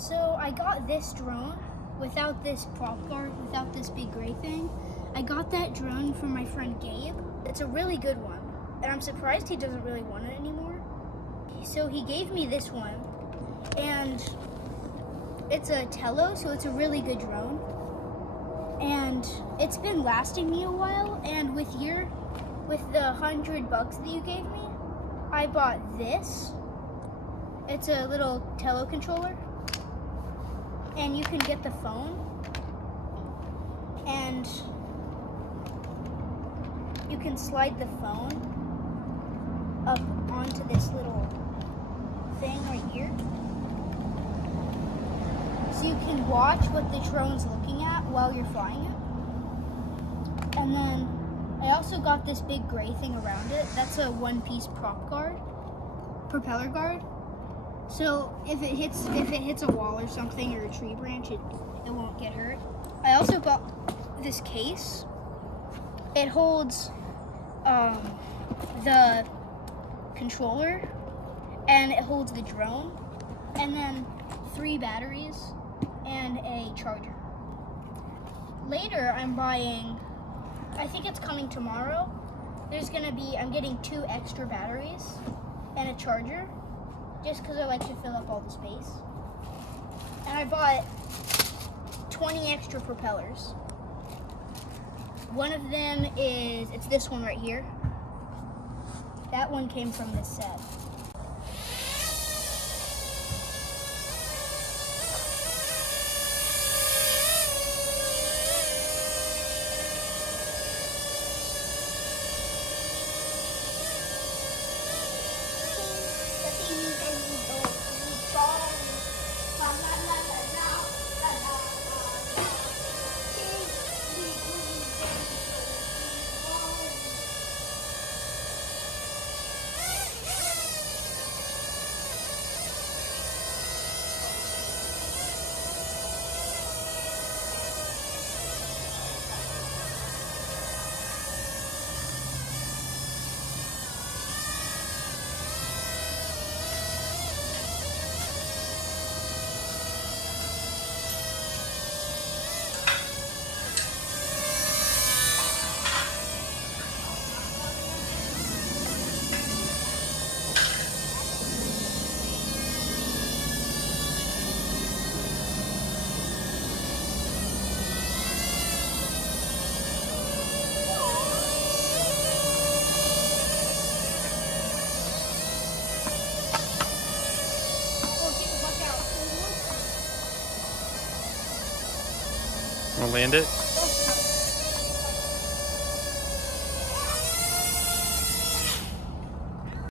So I got this drone without this prop guard, without this big gray thing. I got that drone from my friend Gabe. It's a really good one, and I'm surprised he doesn't really want it anymore. So he gave me this one, and it's a Tello, so it's a really good drone. And it's been lasting me a while, and with the $100 that you gave me, I bought this. It's a little Tello controller, and you can get the phone, and you can slide the phone up onto this little thing right here. So you can watch what the drone's looking at while you're flying it. And then I also got this big gray thing around it. That's a one-piece propeller guard. So if it hits a wall or something or a tree branch, it won't get hurt. I also got this case. It holds the controller, and it holds the drone, and then 3 batteries and a charger. Later, I'm buying, I think it's coming tomorrow, I'm getting 2 extra batteries and a charger, just because I like to fill up all the space. And I bought 20 extra propellers. One of them it's this one right here. That one came from this set. Wanna land it?